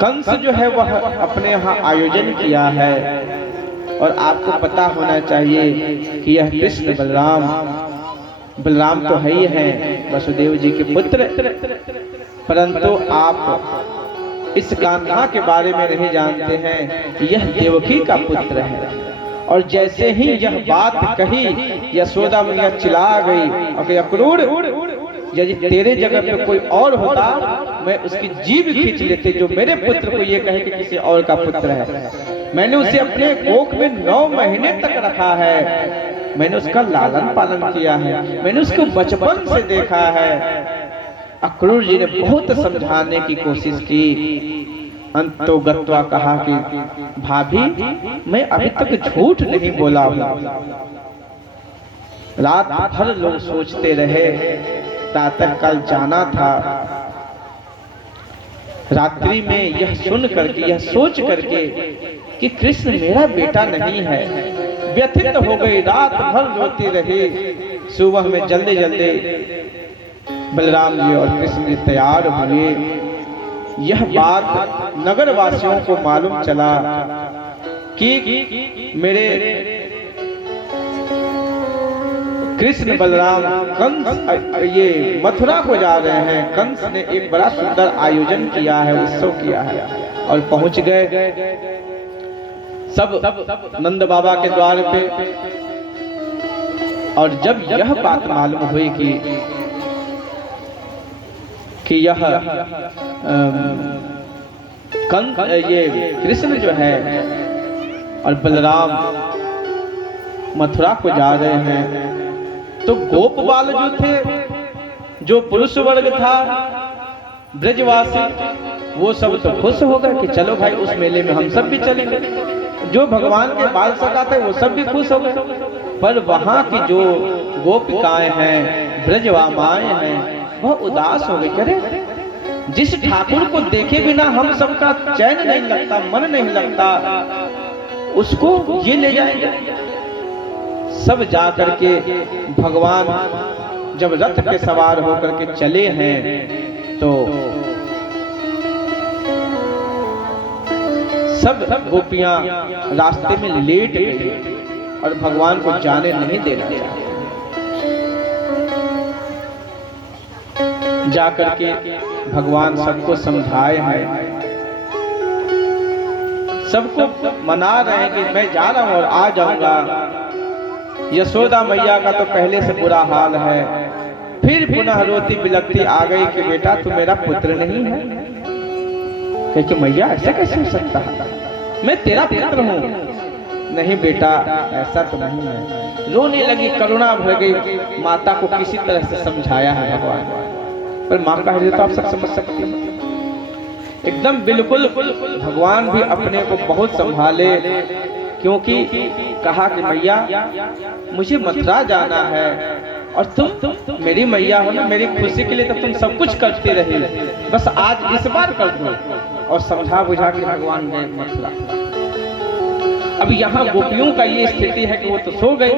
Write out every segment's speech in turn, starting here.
कंस जो है वह अपने यहाँ आयोजन किया है और आपको पता होना चाहिए कि यह कृष्ण बलराम तो है ही हैं वसुदेव जी के पुत्र, परंतु आप इस कान्हा के बारे में नहीं जानते हैं यह देवकी का पुत्र है। और जैसे ही यह बात कही यशोदा मैया चिल्ला गई और अक्रूर, यदि तेरे जगह पे कोई और होता मैं उसकी जीभ खींच लेते जो मेरे पुत्र को ये कहे कि किसी और का पुत्र है। मैंने उसे अपने कोख में 9 महीने तक रखा है, मैंने उसका लालन पालन किया है, मैंने उसको बचपन से देखा है। अक्रूर जी ने बहुत समझाने की कोशिश की, अंतो गत्वा कहा कि भाभी मैं अभी तक झूठ नहीं बोला हूं। रात भर लोग सोचते रहे, प्रातः काल जाना था। रात्रि में यह सुन करके यह सोच करके कि कृष्ण मेरा बेटा नहीं है, व्यथित हो गई, रात भर रोती रही। सुबह में जल्दी जल्दी बलराम जी और कृष्ण जी तैयार हुए। यह बात नगर वासियों को मालूम चला कि मेरे कृष्ण बलराम कंस ये मथुरा को जा रहे हैं। कंस ने एक बड़ा सुंदर आयोजन किया है, उत्सव किया है और पहुंच गए सब नंद बाबा के द्वार पे। और जब यह बात मालूम हुई कि यह कंस ये कृष्ण जो है और बलराम मथुरा को जा रहे हैं, तो गोप बाल जो थे, जो पुरुष वर्ग था ब्रजवासी, वो सब तो खुश हो गए कि चलो भाई उस मेले में हम सब भी चलेंगे। जो भगवान के बाल सखा थे वो सब भी खुश हो गए। पर वहां की जो गोपिकाएं हैं, ब्रजवामाएं हैं, वह उदास हो गई। करे जिस ठाकुर को देखे बिना हम सबका चैन नहीं लगता, मन नहीं लगता, उसको ये ले जाएंगे। सब जा करके भगवान जब रथ पे सवार होकर के चले हैं तो सब गोपियां रास्ते में लेट गई और भगवान को जाने नहीं देना चाहते। जाकर के भगवान सबको समझाए हैं, सबको मना रहे हैं कि मैं जा रहा हूं और आ जाऊंगा। यशोदा मैया का तो पहले से बुरा हाल है, फिर पुनः रोती बिलखती आ गई कि बेटा तू मेरा पुत्र नहीं है। क्योंकि मैया ऐसा कैसे हो सकता है, मैं तेरा पुत्र हूँ। नहीं बेटा ऐसा तो नहीं है। रोने लगी, करुणा भर गई। माता को किसी तरह से समझाया है भगवान, पर माँ का हृदय तो आप सब समझ सकते हैं एकदम बिल्कुल। भगवान भी अपने को बहुत संभाले, क्योंकि कहा कि मैया मुझे मथुरा जाना है और तुम मेरी मैया हो ना, मेरी खुशी के लिए तो तुम सब कुछ करते रहे, बस आज इस बार कर दो। और समझा बुझा के भगवान गए मथुरा। अब यहाँ गोपियों का ये स्थिति है कि वो तो सो गए,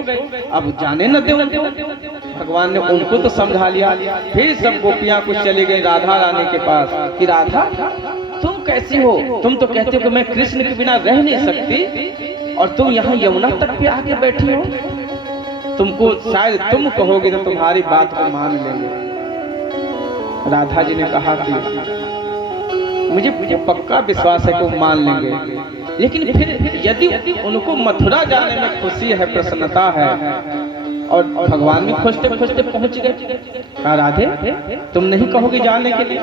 अब जाने न दे उनको। भगवान ने उनको तो समझा लिया। फिर सब गोपियां कुछ चली गई राधा रानी के पास कि राधा तुम कैसी हो, तुम तो कहते हो कि मैं कृष्ण के बिना रह नहीं सकती और तुम यहाँ यमुना तक पे आके बैठी हो। तुमको शायद तुम कहोगे तो तुम्हारी बात को मान लेंगे। राधा जी ने कहा कि मुझे पक्का विश्वास है कि वो मान लेंगे, लेकिन फिर यदि उनको मथुरा जाने में खुशी है, प्रसन्नता है, और भगवान भी खोजते खोजते पहुंच गए। कहा राधे तुम नहीं कहोगे जाने के लिए।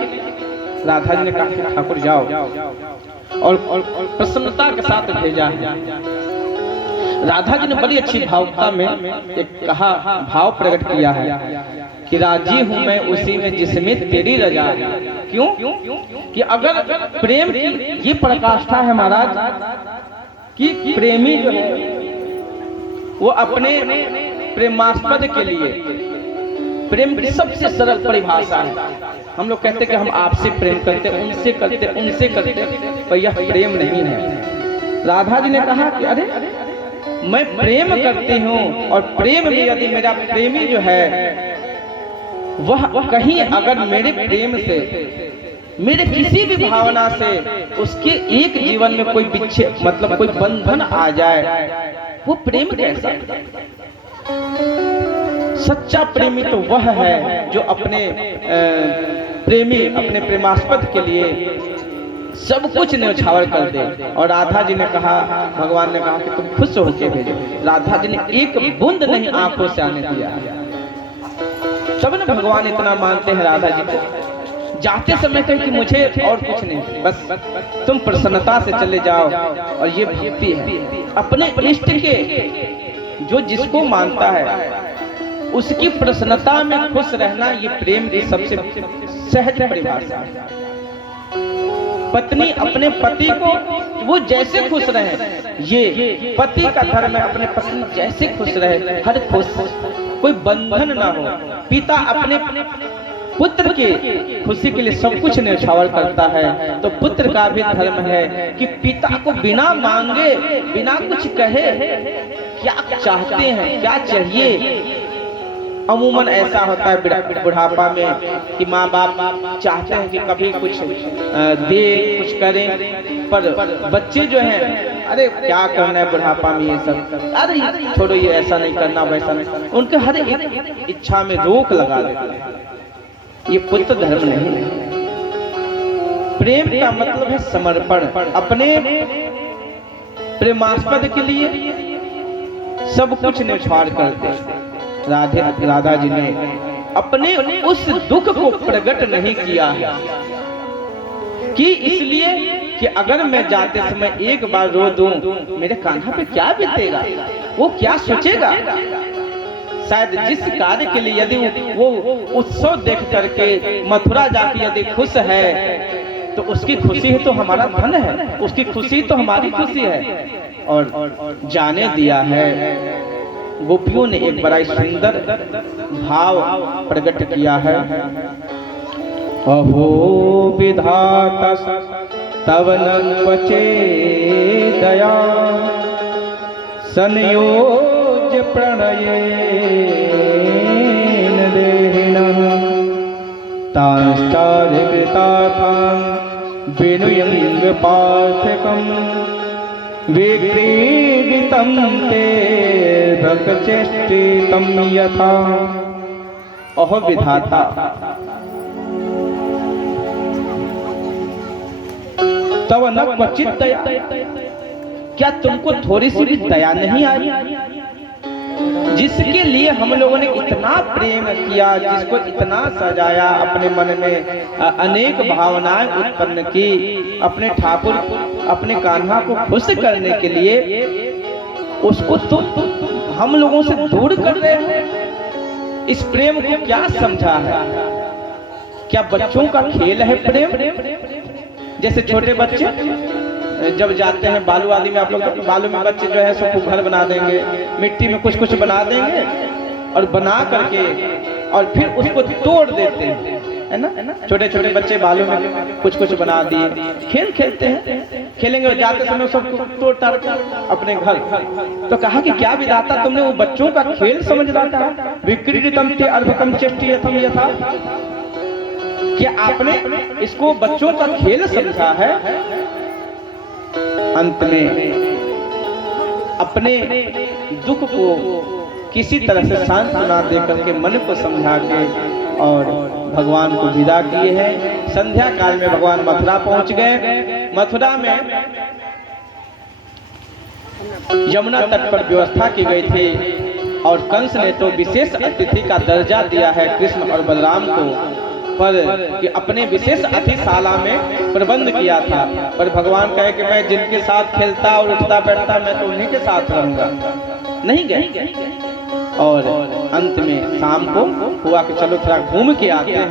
राधा जी ने कहा ठाकुर जाओ, और प्रसन्नता के साथ भेजा। राधा जी ने बड़ी अच्छी भावुकता में एक कहा भाव प्रकट किया है कि राजी हूं मैं उसी में जिसमें तेरी रजा। क्यों कि अगर प्रेम की ये पराकाष्ठा है महाराज कि प्रेमी जो है वो अपने प्रेमास्पद के लिए, प्रेम की सबसे सरल परिभाषा है। हम लोग कहते हैं कि हम आपसे प्रेम करते, उनसे करते, उनसे करते, पर यह प्रेम नहीं है। राधा जी ने कहा कि अरे मैं प्रेम करती हूँ, और प्रेम में यदि मेरा प्रेमी जो है वह कहीं अगर मेरे प्रेम से मेरे किसी भी भावना से उसके एक जीवन में कोई विच्छेद मतलब कोई बंधन आ जाए, वो प्रेम कैसा? सच्चा प्रेमी तो वह है जो अपने प्रेमी अपने प्रेमास्पद के लिए सब कुछ न्यौछावर कर दे। और राधा जी ने कहा, भगवान ने कहा कि तुम खुश होकर भेजो। राधा जी ने एक बूंद नहीं आंखों से आने दिया। तब ना भगवान इतना मानते हैं राधा जी को। जाते समय कहे कि मुझे और कुछ नहीं, बस तुम प्रसन्नता से चले जाओ। और ये भक्ति है, अपने इष्ट के जो जिसको मानता है उसकी प्रसन्नता में खुश रहना, ये प्रेम की सबसे सहज परिभाषा है। पत्नी अपने पति को वो जैसे खुश रहे, ये पति का धर्म है, अपने पत्नी जैसे खुश रहे, हर खुश, कोई बंधन ना हो। पिता अपने पुत्र की खुशी के लिए सब कुछ न्यौछावर करता है, तो पुत्र का भी धर्म है कि पिता को बिना मांगे बिना कुछ कहे क्या चाहते हैं, क्या चाहिए। अमूमन ऐसा होता है बुढ़ापा में कि माँ बाप चाहते हैं कि कभी कुछ दे, कुछ करें, पर बच्चे जो हैं, अरे क्या करना है बुढ़ापा में ये सब, अरे छोड़ो ये ऐसा नहीं करना वैसा नहीं, उनके हर एक इच्छा में रोक लगा देते हैं। ये पुत्र धर्म नहीं है। प्रेम का मतलब है समर्पण, अपने प्रेमास्पद के लिए सब कुछ न्यौछावर करते। राधा जी ने अपने उस दुख को प्रकट नहीं किया है कि इसलिए कि अगर मैं जाते समय एक बार रो दूं, मेरे कान्हा पे क्या बीतेगा, वो क्या सोचेगा। शायद जिस कार्य के लिए यदि वो उत्सव देख करके मथुरा जाके यदि खुश है, तो उसकी खुशी ही तो हमारा धन है, उसकी खुशी तो हमारी खुशी है। और जाने दिया है। गोपियों ने एक बड़ा सुंदर भाव प्रकट किया है। अहो विधाता तव न बचे दया, संयोज प्रणयेन देहिनः, तांश्चारितार्थं विनुयं पार्थकम्, विक्रीडितं ते भक्तचेष्टितं यथा। अहो विधाता, तव न क्वचित दया, क्या तुमको थोड़ी सी भी दया नहीं आई? जिसके लिए हम लोगों ने इतना प्रेम किया, जिसको इतना सजाया, अपने मन में अनेक भावनाएं उत्पन्न की, अपने ठाकुर अपने कान्हा को खुश करने के लिए, उसको तो हम लोगों से दूर कर रहे हो। इस प्रेम को क्या समझा है? क्या बच्चों का खेल है प्रेम? जैसे छोटे बच्चे जब जाते हैं बालू आदि में, आप लोग तो बालू में बच्चे जो है सबको घर बना देंगे, मिट्टी में कुछ कुछ बना देंगे और बना करके और फिर उसको तोड़ देते हैं, है ना। छोटे छोटे बच्चे बालू में कुछ कुछ बना दिए, खेल खेलते हैं, खेलेंगे जाते समय सबको तोड़ ताड़ अपने घर। तो कहा कि क्या विधाता तुमने वो बच्चों का खेल समझ रखा है? विक्रीडितं ते अर्भकं चेष्टितं यथा, क्या आपने इसको बच्चों का खेल समझा है? अंत में अपने दुख को किसी तरह से सांत्वना देकर के मन को समझा के और भगवान को विदा किए हैं। संध्या काल में भगवान मथुरा पहुंच गए। मथुरा में यमुना तट पर व्यवस्था की गई थी और कंस ने तो विशेष अतिथि का दर्जा दिया है कृष्ण और बलराम को, पर कि अपने विशेष अतिशाला में प्रबंध किया था। पर भगवान कहे कि मैं जिनके साथ खेलता और उठता बैठता मैं तो उन्हीं के साथ रहूंगा, नहीं गए। और अंत में शाम को हुआ कि चलो थोड़ा घूम के आते हैं।